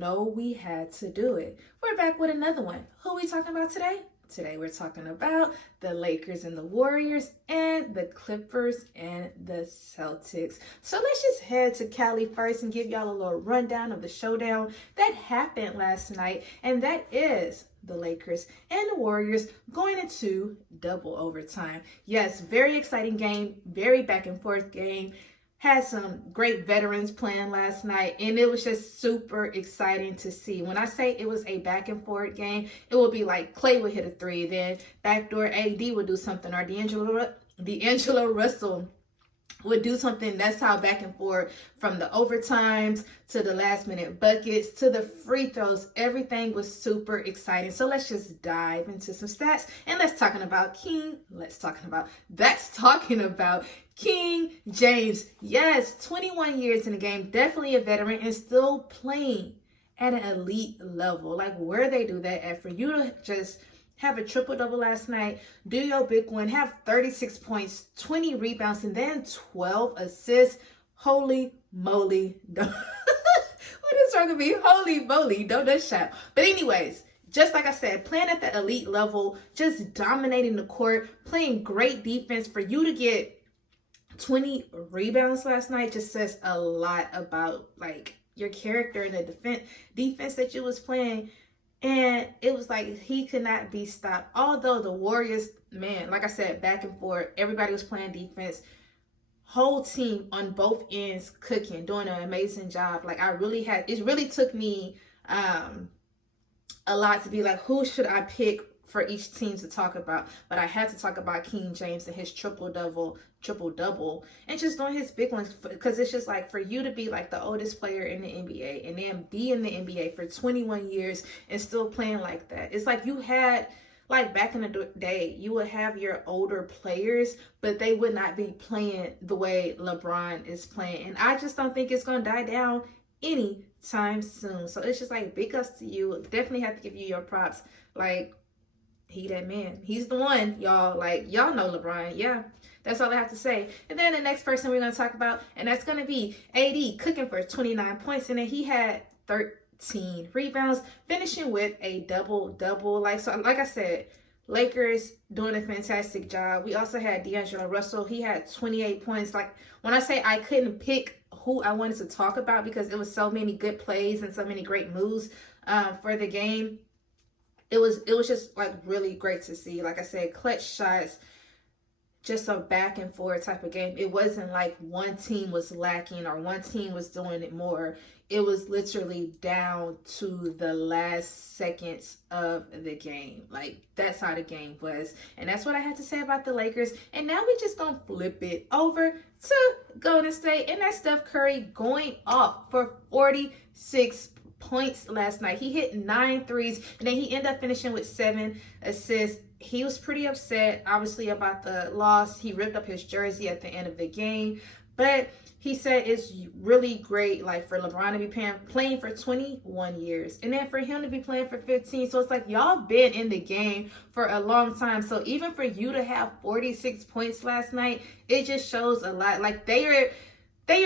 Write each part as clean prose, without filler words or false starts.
know we had to do it. We're back with another one. Who are we talking about today? Today we're talking about the Lakers and the Warriors and the Clippers and the Celtics. So let's just head to Cali first and give y'all a little rundown of the showdown that happened last night. And that is the Lakers and the Warriors going into double overtime. Yes, very exciting game, very back and forth game. Had some great veterans playing last night, and it was just super exciting to see. When I say it was a back and forth game, it would be like Clay would hit a three, then backdoor AD would do something, or D'Angelo Russell would do something. That's how back and forth, from the overtimes to the last minute buckets to the free throws, everything was super exciting. So let's just dive into some stats, and let's talking about King James. Yes, 21 years in the game, definitely a veteran and still playing at an elite level. Like, where they do that at, for you to just have a triple-double last night, do your big one, have 36 points, 20 rebounds, and then 12 assists. Holy moly. What is wrong with me? Holy moly. Don't shout. But anyways, just like I said, playing at the elite level, just dominating the court, playing great defense. For you to get 20 rebounds last night just says a lot about, like, your character and the defense that you was playing. And it was like he could not be stopped. Although the Warriors, man, like I said, back and forth, everybody was playing defense. Whole team on both ends cooking, doing an amazing job. Like, it really took me a lot to be like, who should I pick for each team to talk about? But I had to talk about King James and his triple-double, and just doing his big ones, because it's just like, for you to be like the oldest player in the NBA and then be in the NBA for 21 years and still playing like that. It's like, you had, like, back in the day, you would have your older players, but they would not be playing the way LeBron is playing. And I just don't think it's going to die down anytime soon. So it's just like, big ups to you. Definitely have to give you your props. Like, he that man. He's the one, y'all. Like, y'all know LeBron. Yeah, that's all I have to say. And then the next person we're going to talk about, and that's going to be AD, cooking for 29 points. And then he had 13 rebounds, finishing with a double-double. Like I said, Lakers doing a fantastic job. We also had D'Angelo Russell. He had 28 points. Like, when I say I couldn't pick who I wanted to talk about because it was so many good plays and so many great moves for the game, it was just, like, really great to see. Like I said, clutch shots, just a back and forth type of game. It wasn't like one team was lacking or one team was doing it more. It was literally down to the last seconds of the game. Like, that's how the game was. And that's what I had to say about the Lakers. And now we just gonna flip it over to Golden State, and that's Steph Curry going off for 46 points last night. He hit 9 threes, and then he ended up finishing with 7 assists. He was pretty upset, obviously, about the loss. He ripped up his jersey at the end of the game, but he said it's really great, like, for LeBron to be playing for 21 years, and then for him to be playing for 15. So it's like, y'all been in the game for a long time. So even for you to have 46 points last night, it just shows a lot. Like, they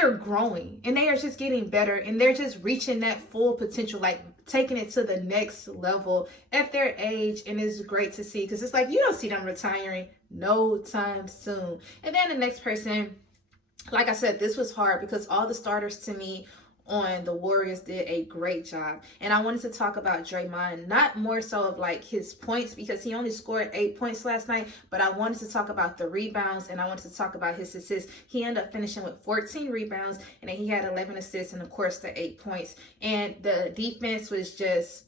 are growing, and they are just getting better, and they're just reaching that full potential, like taking it to the next level at their age. And it's great to see, because it's like, you don't see them retiring no time soon. And then the next person, like I said, this was hard because all the starters to me on the Warriors did a great job. And I wanted to talk about Draymond, not more so of like his points, because he only scored 8 points last night, but I wanted to talk about the rebounds, and I wanted to talk about his assists. He ended up finishing with 14 rebounds, and then he had 11 assists, and of course the 8 points. And the defense was just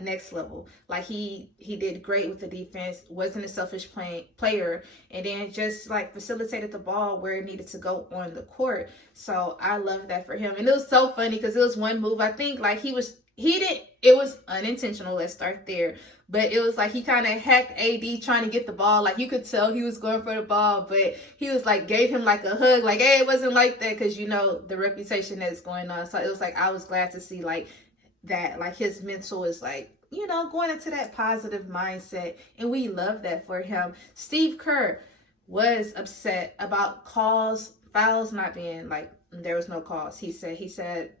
next level. Like, he did great with the defense, wasn't a selfish player, and then just, like, facilitated the ball where it needed to go on the court. So I love that for him. And it was so funny because it was one move, I think, like, it was unintentional, let's start there, but it was like he kind of hacked AD trying to get the ball. Like, you could tell he was going for the ball, but he was like, gave him like a hug, like, hey, it wasn't like that, because you know the reputation that's going on. So it was like, I was glad to see, like, that, like, his mental is, like, you know, going into that positive mindset, and we love that for him. Steve Kerr was upset about fouls not being, like, there was no calls. He said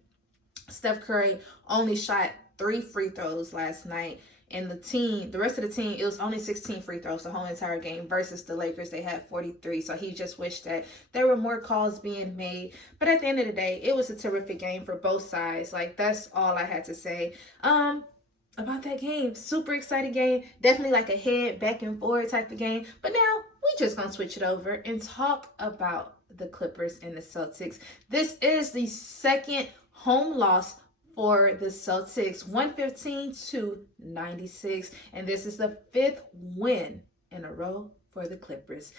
Steph Curry only shot 3 free throws last night. And the rest of the team, it was only 16 free throws the whole entire game versus the Lakers. They had 43. So he just wished that there were more calls being made. But at the end of the day, it was a terrific game for both sides. Like, that's all I had to say. About that game. Super exciting game. Definitely like a head back and forth type of game. But now we just gonna switch it over and talk about the Clippers and the Celtics. This is the second home loss for the Celtics, 115-96, and this is the 5th win in a row for the Clippers.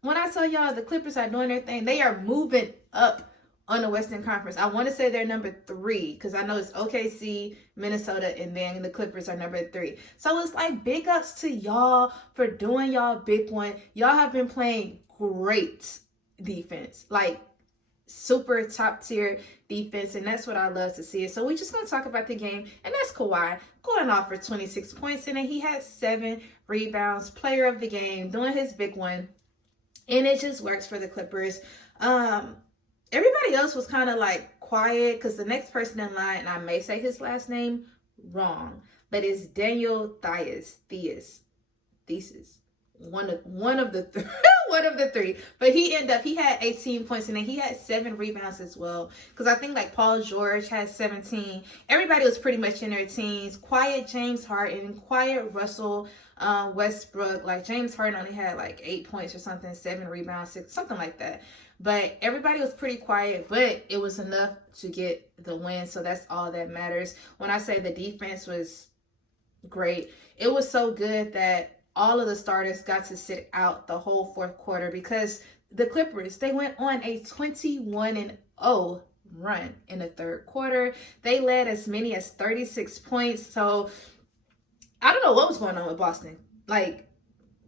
When I tell y'all the Clippers are doing their thing, they are moving up on the Western Conference. I want to say they're number 3 because I know it's OKC, Minnesota, and then the Clippers are number 3. So it's like big ups to y'all for doing y'all big one. Y'all have been playing great defense, like super top tier defense, and that's what I love to see. So we're just going to talk about the game, and that's Kawhi going off for 26 points, and then he had 7 rebounds, player of the game, doing his big one, and it just works for the Clippers. Everybody else was kind of like quiet because the next person in line, and I may say his last name wrong, but it's Daniel Theis. One of the one of the 3. But he had 18 points, and then he had 7 rebounds as well. Because I think like Paul George had 17. Everybody was pretty much in their teens. Quiet James Harden, quiet Russell Westbrook. Like James Harden only had like 8 points or something, 7 rebounds, 6, something like that. But everybody was pretty quiet, but it was enough to get the win. So that's all that matters. When I say the defense was great, it was so good that all of the starters got to sit out the whole 4th quarter because the Clippers, they went on a 21-0 run in the 3rd quarter. They led as many as 36 points. So I don't know what was going on with Boston. Like,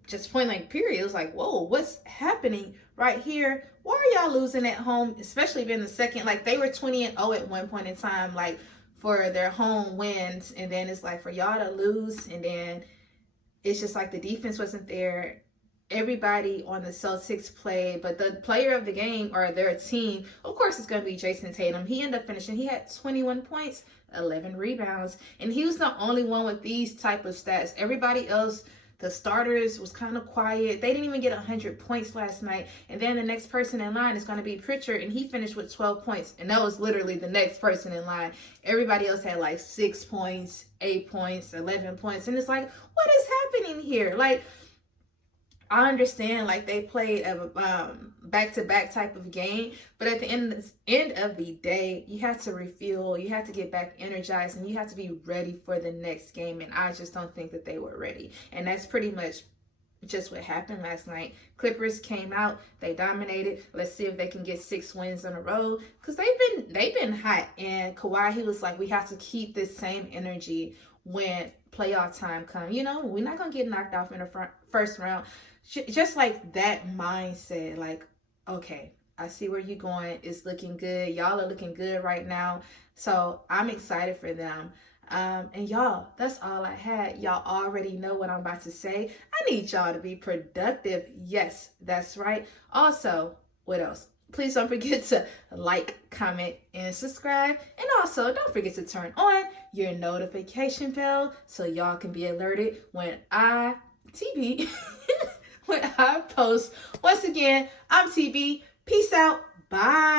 just point blank period. It was like, whoa, what's happening right here? Why are y'all losing at home, especially being the second? Like, they were 20-0 at one point in time, like, for their home wins. And then it's like for y'all to lose, and then it's just like the defense wasn't there. Everybody on the Celtics played, but the player of the game or their team, of course, it's going to be Jason Tatum. He ended up finishing. He had 21 points, 11 rebounds, and he was the only one with these type of stats. Everybody else, the starters, was kind of quiet. They didn't even get 100 points last night. And then the next person in line is going to be Pritchard, and he finished with 12 points. And that was literally the next person in line. Everybody else had like 6 points, 8 points, 11 points. And it's like, what is happening here? Like, I understand like they played a back-to-back type of game, but at the end of the day, you have to refuel, you have to get back energized, and you have to be ready for the next game. And I just don't think that they were ready. And that's pretty much just what happened last night. Clippers came out, they dominated. Let's see if they can get 6 wins in a row, because they've been hot. And Kawhi, he was like, we have to keep this same energy when playoff time comes. You know, we're not gonna get knocked off in the first round. Just like that mindset, like, okay, I see where you're going. It's looking good. Y'all are looking good right now. So I'm excited for them. And y'all, that's all I had. Y'all already know what I'm about to say. I need y'all to be productive. Yes, that's right. Also, what else? Please don't forget to like, comment, and subscribe. And also, don't forget to turn on your notification bell so y'all can be alerted when when I post. Once again, I'm TB. Peace out. Bye.